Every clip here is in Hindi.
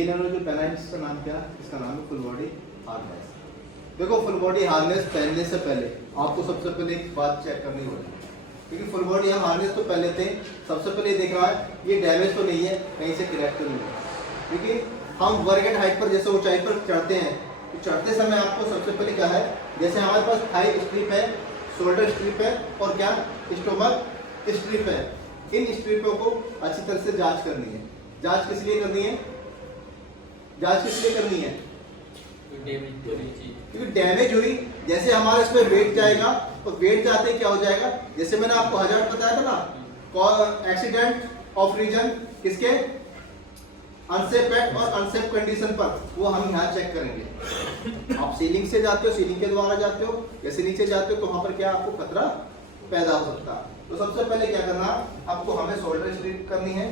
जो पेन है इसका नाम क्या है? इसका नाम है फुल बॉडी हार्नेस। देखो फुल बॉडी हार्नेस पहनने से पहले आपको सबसे पहले एक बात चेक करनी होगी, क्योंकि फुल बॉडी हम हार्नेस तो पहन लेते हैं, सबसे पहले देख रहा है ये डैमेज तो नहीं है, कहीं से क्रैक तो नहीं है। क्योंकि हम वर्केट हाइट पर जैसे ऊंचाई पर चढ़ते हैं तो चढ़ते समय आपको सबसे पहले क्या है, जैसे हमारे पास थाई स्ट्रिप है, शोल्डर स्ट्रिप है और क्या स्टोमक स्ट्रिप है, इन स्ट्रिपों को अच्छी तरह से जांच करनी है। जांच किस लिए करनी है? जांच किस लिए करनी है? क्योंकि डैमेज हुई, जैसे हमारे इस पर वेट जाएगा तो वेट जाते क्या हो जाएगा, जैसे मैंने आपको हजार्ड बताया था ना, एक्सीडेंट ऑफ रीजन किसके, अनसेफ एक्ट और अनसेफ कंडीशन पर, वो हम यहाँ चेक करेंगे। आप सीलिंग से जाते हो, सीलिंग के द्वारा जाते हो, जैसे नीचे जाते हो तो वहां पर क्या आपको खतरा पैदा हो सकता है। तो सबसे पहले क्या करना, आपको हमें शोल्डर स्ट्रिप करनी है,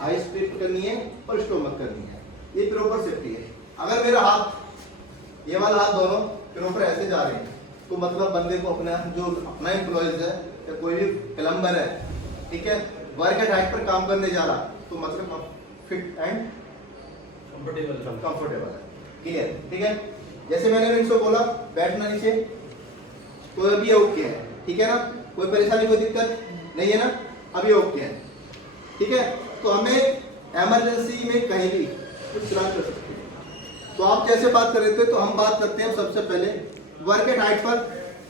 हाई स्ट्रिप करनी है और स्टोमक करनी है। ये प्रॉपर सेफ्टी है। अगर मेरा हाथ, ये वाला हाथ दोनों प्रॉपर ऐसे जा रहे हैं तो मतलब बंदे को अपना जो अपना एम्प्लॉयज है या कोई भी प्लम्बर है, ठीक है, वर्क हाइट पर काम करने जा रहा तो मतलब फिट एंड कंफर्टेबल है। क्लियर? ठीक है। जैसे मैंने इनको बोला बैठना नीचे, तो अभी ओके है, ठीक है ना, कोई परेशानी कोई दिक्कत नहीं है ना, अभी ओके है, ठीक है। तो हमें इमरजेंसी में कहीं भी कुछ चलान कर सकते हैं। तो आप जैसे बात कर रहे थे, तो हम बात करते हैं सबसे पहले वर्केट हाइट पर।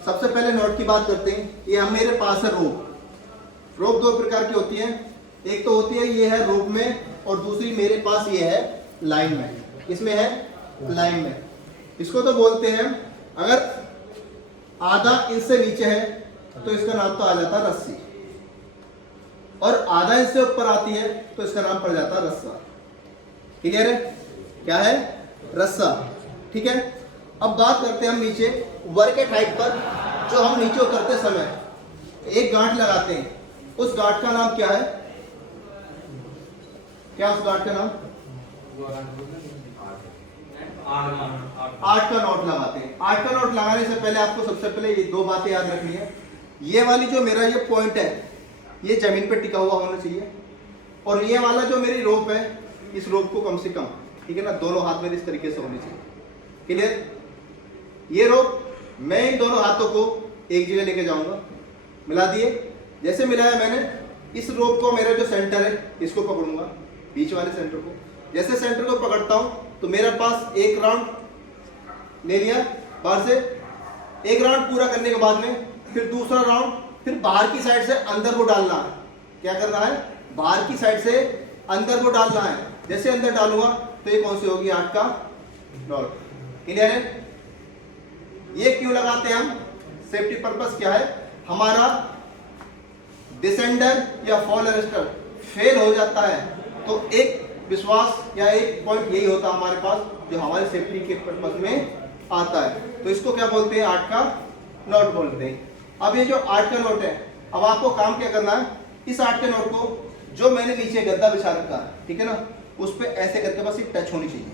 सबसे पहले नोट की बात करते हैं, ये हम मेरे पास है रोप। रोप दो प्रकार की होती है, एक तो होती है ये है रोप में और दूसरी मेरे पास ये है लाइन में। इसमें है लाइन में, इसको तो बोलते हैं, अगर आधा इंच से नीचे है तो इसका नाम तो आ जाता है रस्सी, और आधा इंच से ऊपर आती है तो इसका नाम पड़ जाता है रस्सा। क्लियर है? क्या है? रस्सा। ठीक है। अब बात करते हैं हम नीचे वर्केट हाइट पर। जो हम नीचे उतरते समय एक गांठ लगाते हैं, उस गांठ का नाम क्या है? क्या उस गांठ का नाम? 8 का नोट लगाते हैं। 8 का नोट लगाने से पहले आपको सबसे पहले ये दो बातें याद रखनी है। ये वाली जो मेरा ये पॉइंट है, ये जमीन पे टिका हुआ होना चाहिए, और ये वाला जो मेरी रोप है, इस रोप को कम से कम, ठीक है ना, दोनों हाथ मेरे इस तरीके से होने चाहिए। क्लियर? ये रोप मैं इन दोनों हाथों को एक जगह लेके जाऊंगा, मिला दिए। जैसे मिलाया मैंने, इस रोप को मेरा जो सेंटर है इसको पकड़ूंगा, बीच वाले सेंटर को। जैसे सेंटर को पकड़ता हूं तो मेरे पास एक राउंड ले लिया बाहर से। एक राउंड पूरा करने के बाद में फिर दूसरा राउंड, फिर बाहर की साइड से अंदर को डालना है। क्या करना है? बाहर की साइड से अंदर को डालना है। जैसे अंदर डालूंगा तो ये कौन सी होगी? 8 का नोट। क्लियर है? ये क्यों लगाते हैं हम? सेफ्टी पर्पस क्या है हमारा? डिसेंडर या फॉल अरेस्टर फेल हो जाता है तो एक विश्वास या एक पॉइंट यही होता है हमारे पास, जो हमारे सेफ्टी के पर्पस में आता है। तो इसको क्या बोलते हैं? 8 का नोट बोलते हैं। अब ये जो 8 का नोट है, अब आपको काम क्या करना है, इस 8 के नोट को जो मैंने नीचे गद्दा बिछा रखा है, ठीक है ना, उस पर ऐसे करके बस एक टच होनी चाहिए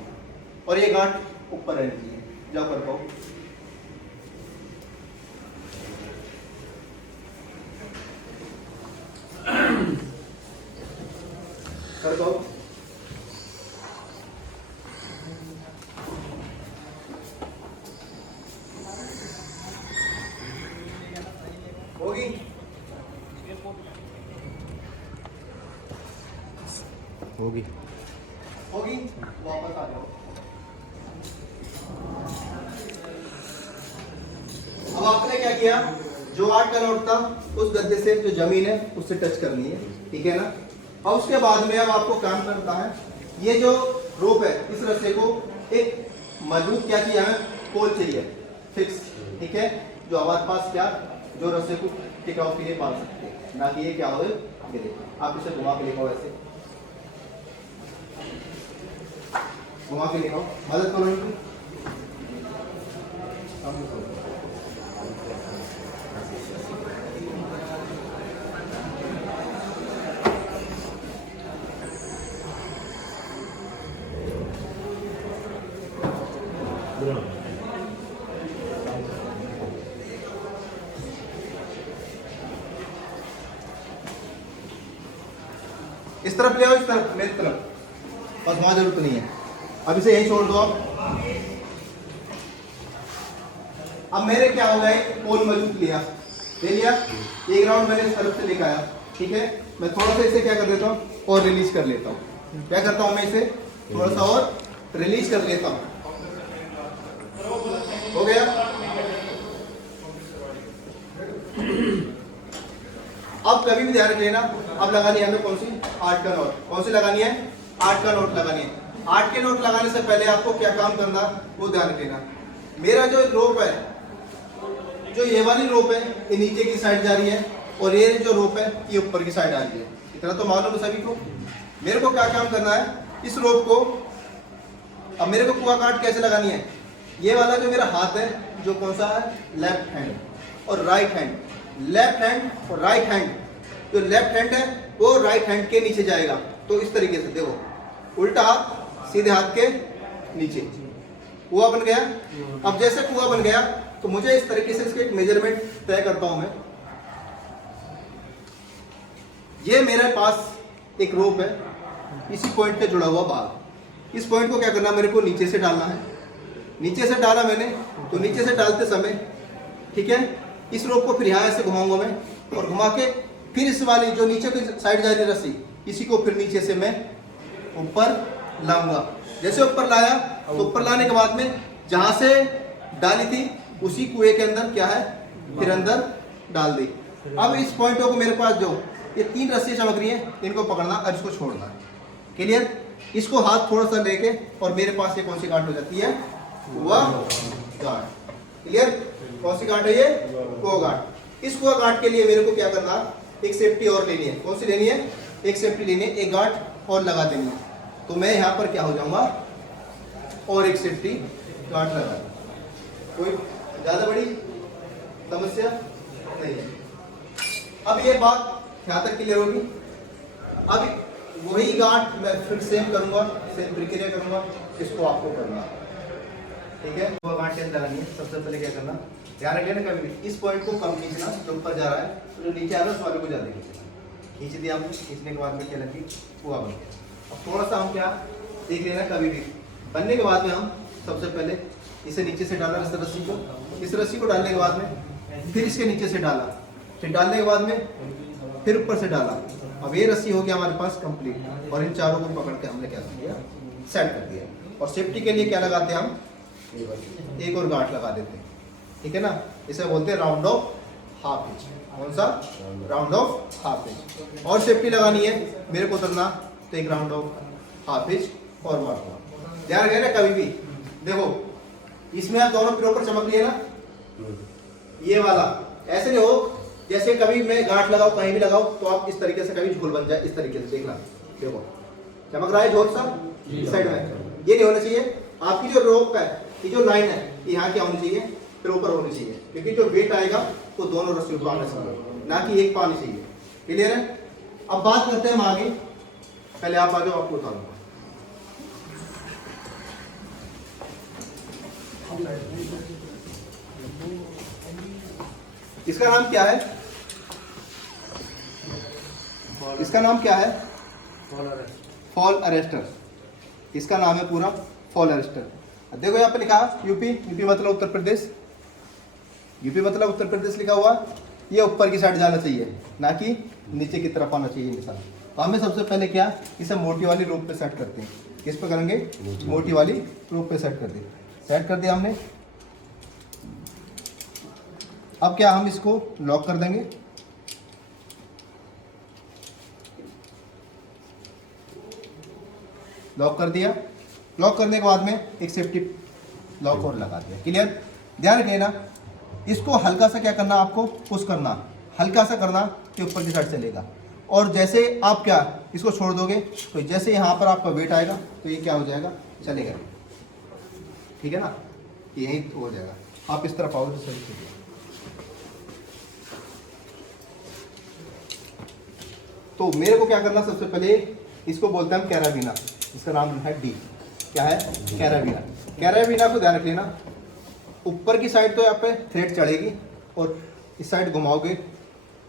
और ये गांठ ऊपर रहनी चाहिए। जाओ कर पाओ। कर पाओ। होगी? होगी होगी। वापस आ जाओ। अब आपने क्या किया, जो 8 का नोट था उस गद्दे से जो जमीन है उससे टच करनी है, ठीक है ना। और उसके बाद में अब आपको काम करना है, ये जो रोप है इस रस्से को एक मजबूत क्या चाहिए, हमें पोल चाहिए फिक्स, ठीक है, जो हमारे पास क्या, जो रस्से को टिकाऊ के लिए बांध सकते हैं, ना कि ये क्या हो गिरे। आप इसे घुमा के लिखाओ, ऐसे घुमा के लिखाओ, मदद करो इनकी। इस तरफ ले आओ, इस तरफ, मेरी तरफ, बस वहां जरूरत नहीं है। अब इसे यही छोड़ दो आप। अब मेरे क्या हो गए, पोल मजबूत लिया, ले लिया, एक राउंड मैंने इस तरफ से लेकर आया, ठीक है। मैं थोड़ा सा इसे क्या कर देता हूँ और रिलीज कर लेता हूँ। क्या करता हूँ मैं इसे थोड़ा सा और रिलीज कर लेता हूँ। हो गया। अब कभी भी ध्यान रख लेना, अब लगानी है हमें कौन सी, 8 का नोट। कौन सी लगानी है, 8 का नोट लगानी है। 8 के नोट लगाने से पहले आपको क्या काम करना वो ध्यान रख लेना। मेरा जो रोप है, जो ये वाली रोप है ये नीचे की साइड जा रही है और ये जो रोप है ये ऊपर की साइड आ रही है। इतना तो मालूम है सभी को। मेरे को क्या काम करना है, इस रोप को, अब मेरे को कुआ काट कैसे लगानी है, ये वाला जो मेरा हाथ है जो कौन सा है, लेफ्ट हैंड और राइट हैंड, लेफ्ट हैंड और राइट हैंड। जो लेफ्ट हैंड है वो राइट हैंड के नीचे जाएगा। तो इस तरीके से देखो, उल्टा हाथ सीधे हाथ के नीचे, कुआ बन गया। अब जैसे कुआ बन गया तो मुझे इस तरीके से इसके एक मेजरमेंट तय करता हूं मैं। ये मेरे पास एक रोप है, इसी पॉइंट पे जुड़ा हुआ भाग। इस पॉइंट को क्या करना, मेरे को नीचे से डालना है। नीचे से डाला मैंने, तो नीचे से डालते समय, ठीक है, इस रोप को फिर यहाँ ऐसे घुमाऊंगा मैं और घुमा के फिर इस वाली जो नीचे की साइड जा रही रस्सी, इसी को फिर नीचे से मैं ऊपर लाऊंगा। जैसे ऊपर लाया तो ऊपर लाने के बाद में जहां से डाली थी उसी कुएं के अंदर क्या है, फिर अंदर डाल दी। अब इस पॉइंटों को मेरे पास जो ये 3 रस्सी चमक रही है, इनको पकड़ना और इसको छोड़ना। क्लियर। इसको हाथ थोड़ा सा लेके और मेरे पास ये कौन सी गांठ हो जाती है, कुआ गांठ। क्लियर। कौन सी गांठ है ये, कुआ गांठ। इस कुआ गांठ के लिए मेरे को क्या करना, एक सेफ्टी और लेनी है। कौन सी लेनी है, एक सेफ्टी लेनी है, एक गांठ और लगा देनी है। तो मैं यहाँ पर क्या हो जाऊंगा और एक सेफ्टी गांठ लगा दूं। कोई ज्यादा बड़ी समस्या नहीं है। अब ये बात यहाँ तक क्लियर होगी। अब वही गांठ मैं फिर सेम करूंगा, सेम प्रक्रिया करूंगा, इसको आपको करना, ठीक है। वो गांठ कैसे लगानी है, सबसे पहले क्या करना, ध्यान रख लेना कभी भी इस पॉइंट को कम खींचना, जो ऊपर जा रहा है तो जो नीचे आ रहा है उस वाले को ज्यादा खींचना। खींच दिया आपने, खींचने के बाद में क्या लगी, कुआ बन गया। अब थोड़ा सा हम क्या देख लेना, कभी भी बनने के बाद में हम सबसे पहले इसे नीचे से डाला, इस रस्सी को, इस रस्सी को डालने के बाद में फिर इसके नीचे से डाला, फिर डालने के बाद में फिर ऊपर से डाला। अब ये रस्सी हो गया हमारे पास कंप्लीट और इन चारों को पकड़ के हमने क्या किया, सेट कर दिया। और सेफ्टी के लिए क्या लगाते हैं हम, एक और गांठ लगा देते हैं, ठीक है ना। इसे बोलते हैं राउंड ऑफ हाफ इंच। कौन सा, राउंड ऑफ हाफ इंच। और सेफ्टी लगानी है मेरे को उतरना, तो एक राउंड ऑफ हाफ इंच और मारना। ध्यान रखना कभी भी, देखो इसमें आप दोनों प्रॉपर चमक लिए ना, ये वाला ऐसे नहीं हो जैसे कभी मैं गांठ लगाओ कहीं भी लगाओ तो आप इस तरीके से कभी झोल बन जाए, इस तरीके से देखना, देखो चमक रहा है झोल सा साइड में, ये नहीं होना चाहिए। आपकी जो रोप है, ये जो लाइन है, ये यहाँ क्या होनी चाहिए, फिर ऊपर होनी चाहिए, क्योंकि जो वेट आएगा वो दोनों रस्सी ऊपर आना चाहिए, ना कि एक पानी चाहिए। क्लियर है। अब बात करते हैं हम आगे, पहले आप आ जाओ, आपको बताऊंगा। इसका नाम क्या है, इसका नाम क्या है, फॉल अरेस्टर। इसका नाम है पूरा फॉल अरेस्टर। देखो यहाँ पे लिखा यूपी, यूपी मतलब उत्तर प्रदेश, यूपी मतलब उत्तर प्रदेश लिखा हुआ। ये ऊपर की साइड जाना चाहिए, ना कि नीचे की तरफ आना चाहिए निशान। तो हमें सबसे पहले क्या, इसे मोटी वाली रोप पे सेट करते हैं। किस पे करेंगे, मोटी वाली रोप पे सेट कर दी। सेट कर दिया हमने। अब क्या, हम इसको लॉक कर देंगे। लॉक कर दिया। लॉक करने के बाद में एक सेफ्टी लॉक और लगा दिया। क्लियर। ध्यान रखिए ना, इसको हल्का सा क्या करना, आपको पुश करना, हल्का सा करना कि ऊपर की साइड चलेगा। और जैसे आप क्या इसको छोड़ दोगे तो जैसे यहाँ पर आपका वेट आएगा तो ये क्या हो जाएगा, चलेगा, ठीक है ना, यही हो जाएगा। आप इस तरफ आओ तो सही। तो मेरे को क्या करना, सबसे पहले इसको बोलते हैं हम कैराबीना। इसका नाम है डी, क्या है, कैराबीना। कैराबीना को ध्यान रख लेना, ऊपर की साइड तो यहाँ पे थ्रेड चढ़ेगी और इस साइड घुमाओगे,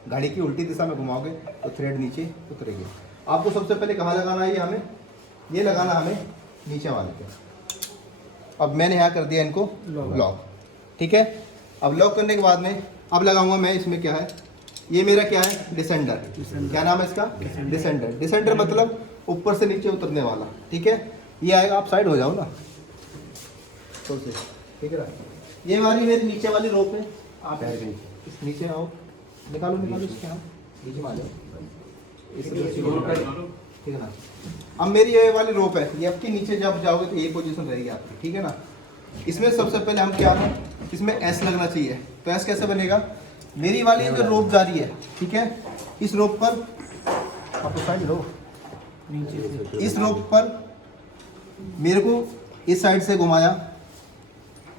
घड़ी की उल्टी दिशा में घुमाओगे तो थ्रेड नीचे उतरेगी। आपको सबसे पहले कहाँ लगाना है, ये हमें, ये लगाना हमें नीचे वाले पे। अब मैंने यहाँ कर दिया इनको लॉक, ठीक है। अब लॉक करने के बाद में अब लगाऊंगा मैं इसमें क्या है, ये मेरा क्या है, डिसेंडर। क्या नाम है इसका, डिसेंडर। डिसेंडर मतलब ऊपर से नीचे उतरने वाला, ठीक है। ये आएगा, आप साइड हो जाओ ना तो से, ठीक है ना। ये वाली मेरी नीचे वाली रोप है, आप इस नीचे आओ, निकालो निकालो इसके, हम नीचे में आ जाओ, ठीक है ना। अब मेरी ये वाली रोप है, ये आपकी नीचे जब जाओगे तो ये पोजीशन रहेगी आपकी, ठीक है ना। इसमें सबसे पहले हम क्या है, इसमें एस लगना चाहिए। तो एस कैसे बनेगा, मेरी वाली जो रोप जा रही है, ठीक है, इस रोप पर आप साइड लो, इस रोप पर मेरे को इस साइड से घुमाया,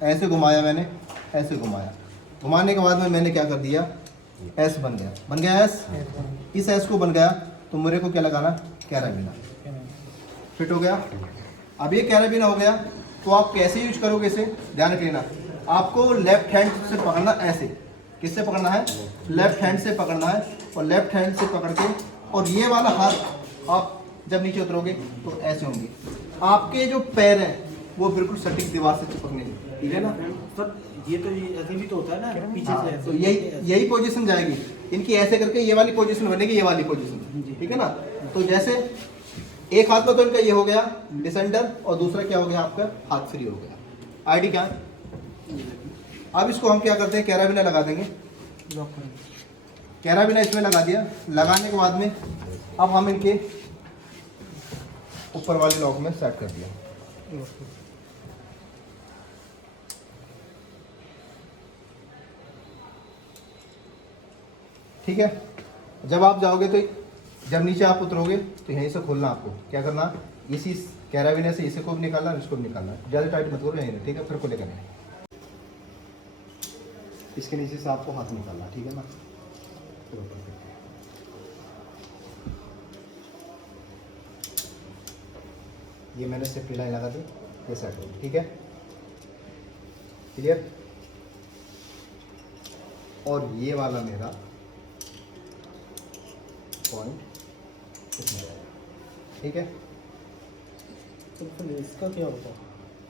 ऐसे घुमाया मैंने, ऐसे घुमाया, घुमाने के बाद में मैंने क्या कर दिया, एस बन गया, बन गया एस। इस एस को बन गया तो मेरे को क्या लगाना, कैराबिना, फिट हो गया। अब ये कैराबिना हो गया तो आप कैसे यूज करोगे इसे, ध्यान रख लेना। आपको लेफ्ट हैंड से पकड़ना, ऐसे, किससे पकड़ना है, लेफ्ट हैंड से पकड़ना है, और लेफ्ट हैंड से पकड़ के, और ये वाला हाथ आप जब नीचे उतरोगे तो ऐसे होंगे, आपके जो पैर हैं वो बिल्कुल सटीक दीवार से चिपकने, ठीक है ना। सर ये तो ऐसे भी तो होता है ना, पीछे हाँ, से तो यही पोजीशन जाएगी इनकी, ऐसे करके ये वाली पोजीशन बनेगी, ये वाली पोजीशन, ठीक है ना। तो जैसे एक हाथ में तो इनका ये हो गया डिसेंडर, और दूसरा क्या हो गया आपका, हाथ फ्री हो गया। आईडी क्या है, अब इसको हम क्या करते हैं, कैराबिना लगा देंगे, कैराबिना इसमें लगा दिया। लगाने के बाद में अब हम इनके ऊपर वाले लॉक में सेट कर दिया। ठीक है, जब आप जाओगे तो जब नीचे आप उतरोगे तो यहीं से खोलना, आपको क्या करना, इसी कैराबिना से इसे को भी निकालना, इसको भी निकालना, ज़्यादा टाइट मत करो यहीं, ठीक है, फिर खोलेगा नहीं। इसके नीचे से आपको हाथ निकालना, ठीक है ना। ये मैंने सेफ्टी लाइन लगा दी, ये सेट हो, ठीक है, क्लियर। और ये वाला मेरा पॉइंट इसमें रहेगा, ठीक है। तो फिर इसका क्या होता है,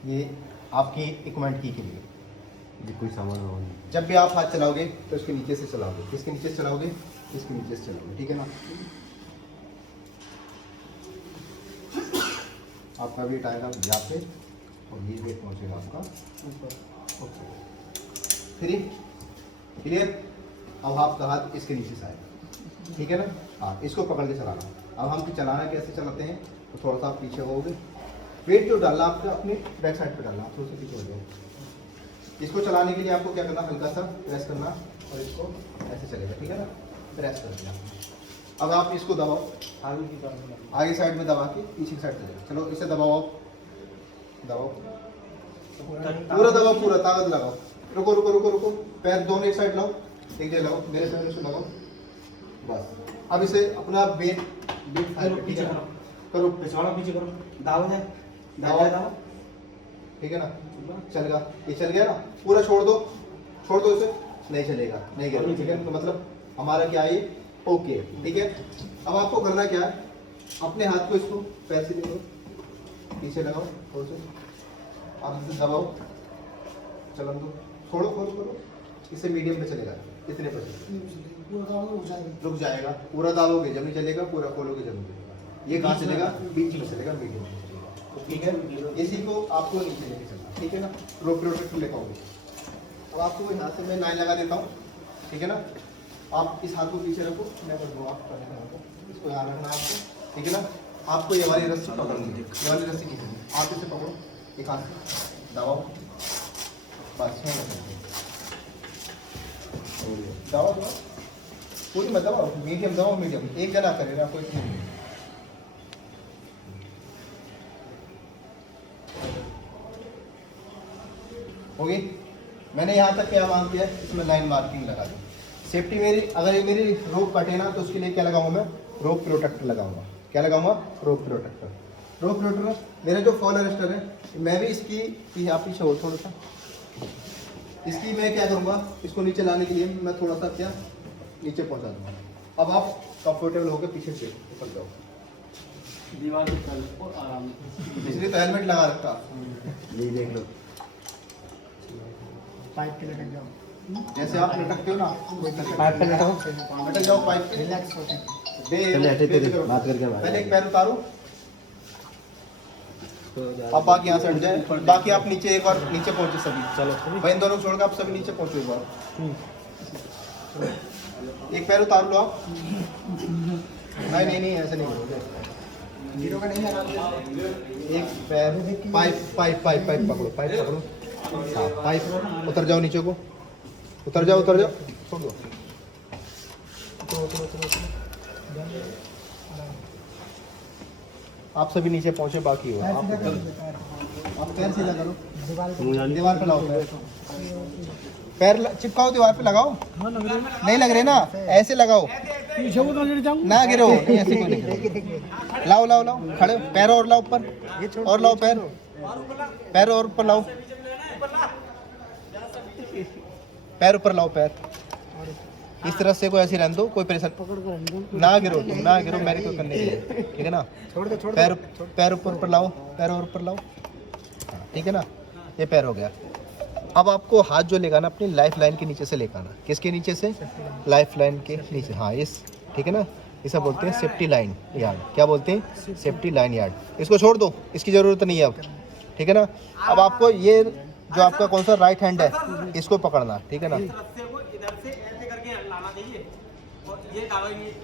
ये आपकी इक्विपमेंट की के लिए, ये कोई सामान हो, जब भी आप हाथ चलाओगे तो इसके नीचे से चलाओगे, इसके नीचे से चलाओगे, इसके नीचे से चलाओगे, ठीक है ना। आपका वेट आएगा यहाँ पे, और ये वेट पहुँचेगा आपका ओके, फिर क्लियर। अब आपका हाथ इसके नीचे से आएगा, ठीक है ना। हाँ, इसको पकड़ के चलाना। अब हम चलाना कैसे चलाते हैं, तो थोड़ा सा आप पीछे होगे, वेट जो डालना आपका अपने बैक साइड पे डालना, थोड़ा सा पीछे हो जाए। इसको चलाने के लिए आपको क्या करना, हल्का सा प्रेस करना, और इसको ऐसे चलेगा, ठीक है ना, प्रेस कर दिया। अब आप इसको दबाओ, आगे साइड में दबा के पीछे साइड चलेगा। चलो इसे दबाओ, आप दबाओ, पूरा दबाओ, पूरा ताकत लगाओ। रुको रुको रुको रुको, पैर दोनों एक साइड लाओ, एक जगह लगाओ, मेरे पैर से लगाओ, बस। अब इसे अपना वेट पीछे करो, पिछवाड़ा पीछे करो, दाव जाए, दाव, ठीक है ना, चल गया, ये चल गया ना, पूरा छोड़ दो इसे, नहीं चलेगा, नहीं गया, ठीक है। तो मतलब हमारा क्या है, ओके, ठीक है। अब आपको करना क्या है, अपने हाथ को इसको पैर से देखो, पीछे लगाओ थोड़ा सा, आप इसे दबाओ, चलन दो, छोड़ो, खोलो खोलो, इसे मीडियम पे चलेगा, इतने पर रुक जाएगा। पूरा दाबोगे जब नहीं चलेगा, पूरा खोलोगे जब नहीं चलेगा। ये कहाँ चलेगा, बीच में चलेगा, मीडियम में चलेगा, ठीक है। इसी को आपको नीचे लेके चलना, ठीक है ना, रोप प्रोटेक्ट ले पाओगे। अब आपको यहाँ से मैं लाइन लगा देता हूँ, ठीक है ना। आप इस हाथ को पीछे रखो, मैं कर दूँ, आप इसको यहाँ रखना आपको, ठीक है ना। आपको ये वाली रस्सी पकड़नी है, ये वाली रस्सी खींचनी है, आप इसे पकड़ो, एक हाथ से दबाओ, बस दबाओ दबाओ, पूरी मत दबाओ, मीडियम दबाओ, मीडियम, एक जना करेगा, कोई नहीं। होगी, मैंने यहाँ तक क्या मांग किया, इसमें लाइन मार्किंग लगा दी। सेफ्टी मेरी, अगर ये मेरी रोप कटे ना तो उसके लिए क्या लगाऊंगा मैं, रोप प्रोटेक्टर लगाऊंगा। क्या लगाऊंगा, रोप प्रोटेक्टर। रोप प्रोटेक्टर मेरा जो फॉल अरेस्टर है, मैं भी इसकी आप पीछे हो थोड़ा सा, इसकी मैं क्या करूँगा, इसको नीचे लाने के लिए मैं थोड़ा सा क्या नीचे पहुँचा दूँगा। अब आप कंफर्टेबल होकर पीछे से ऊपर जाओ, दीवार पे चल और आराम इसलिए तो हेलमेट लगा रखा। ये देख लो पाइप पे लटक जाओ, जैसे आप लटकते हो ना, पाइप पे लटको, लटक जाओ पाइप पे। रिलैक्स होके। चले हटे तेरे बात करके पहले एक पैर उतारो, अब बाकी यहाँ से हट जाए, बाकी आप नीचे एक बार नीचे पहुंचे सभी। चलो भाई इन दोनों को छोड़ के आप सभी नीचे पहुंचो एक बार। एक पैर उतार लो आप। नहीं नहीं नहीं ऐसे नहीं करोगे। जीरो का नहीं है, एक पैर, पाइप पाइप पाइप पाइप पकड़ो, पाइप पकड़ो। हाँ पाइप, उतर जाओ नीचे को, उतर जाओ छोड़ दो। आप सभी नीचे पहुंचे, बाकी हो आप पैर सीधा करो, दीवार पे लाओ पैर चिपकाओ, दीवार पे लगाओ। नहीं लग रहे ना, ऐसे लगाओ ना, गिरो नहीं, ऐसे कोई नहीं गिरो। लाओ लाओ लाओ, खड़े हो, पैर और लाओ ऊपर, और लाओ पैर, पैर और ऊपर लाओ, पैर ऊपर लाओ, पैर इस तरह से कोई ऐसे रहने दो, कोई परेशान ना गिरो, तुम ना गिरो, मेरी कोई करने के लिए, ठीक है ना। पैर पैर ऊपर लाओ, पैर और ऊपर लाओ, ठीक है ना। ये पैर हो गया। अब आपको हाथ जो लेगा ना, अपनी लाइफ लाइन के नीचे से लेकर आना। किसके नीचे से? लाइफ लाइन के नीचे, हाँ इस, ठीक है ना। इसे बोलते हैं सेफ्टी लाइन यार्ड। क्या बोलते हैं? Safety line yard. इसको छोड़ दो, इसकी ज़रूरत नहीं है अब, ठीक है ना। अब आपको ये जो आपका कौन सा राइट हैंड है, इसको पकड़ना, ठीक है ना।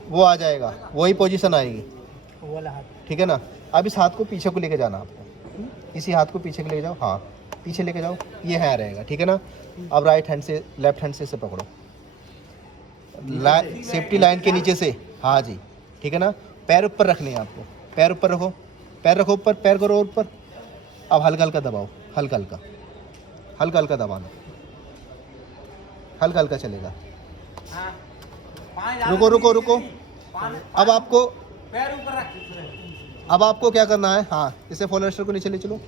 वो आ जाएगा, वही पोजीशन आएगी, ठीक है ना। अब इस हाथ को पीछे को लेके जाना आपको, इसी हाथ को पीछे को लेके जाओ, हाँ पीछे लेके जाओ, ये है रहेगा, ठीक है ना। अब राइट हैंड से, लेफ्ट हैंड से इसे पकड़ो, सेफ्टी लाइन के नीचे से, हाँ जी, ठीक है ना। पैर ऊपर रखने हैं आपको, पैर ऊपर रखो, पैर रखो ऊपर, पैर करो ऊपर। अब हल्का हल्का दबाओ, हल्का हल्का, हल्का हल्का दबाना, हल्का हल्का चलेगा। रुको रुको रुको, अब आपको क्या करना है, हाँ इसे फॉलो रेस्टर को नीचे ले चलो,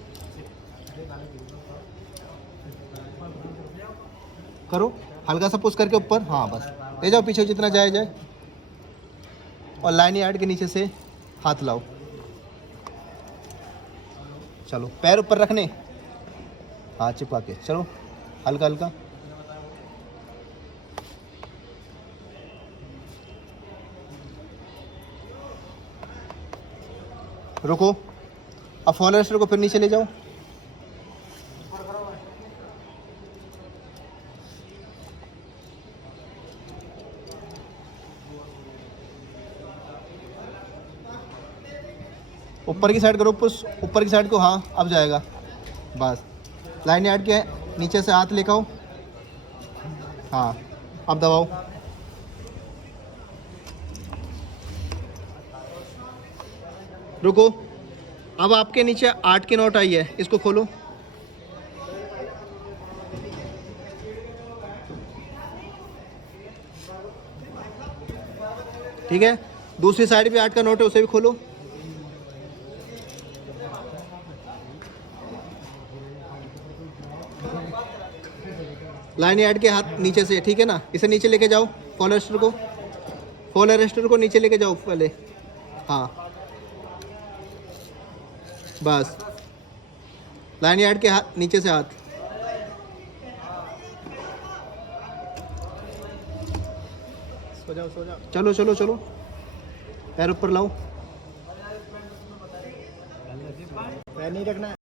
करो हल्का सा पुश करके ऊपर, हाँ बस ले जाओ पीछे जितना जाए जाए। और लाइन यार्ड के नीचे से हाथ लाओ, चलो पैर ऊपर रखने, हाथ चिपका के चलो, हल्का हल्का। रुको, अब फॉलो रेस्टर को फिर नीचे ले जाओ, ऊपर की साइड करो, पुश ऊपर की साइड को, हाँ अब जाएगा बस। लाइन यार्ड के नीचे से हाथ लेकर आओ, हाँ अब दबाओ, रुको। अब आपके नीचे 8 की नोट आई है, इसको खोलो, ठीक है। दूसरी साइड भी 8 का नोट है, उसे भी खोलो। लाइन यार्ड के हाथ नीचे से, ठीक है ना। इसे नीचे लेके जाओ, फॉलो रेस्टर को, फॉलो रेस्टर को नीचे लेके जाओ पहले, हाँ बस। लाइन यार्ड के हाथ नीचे से, हाथ सो जाओ सो जाओ, चलो चलो चलो, पैर ऊपर लाओ, पैर नहीं रखना।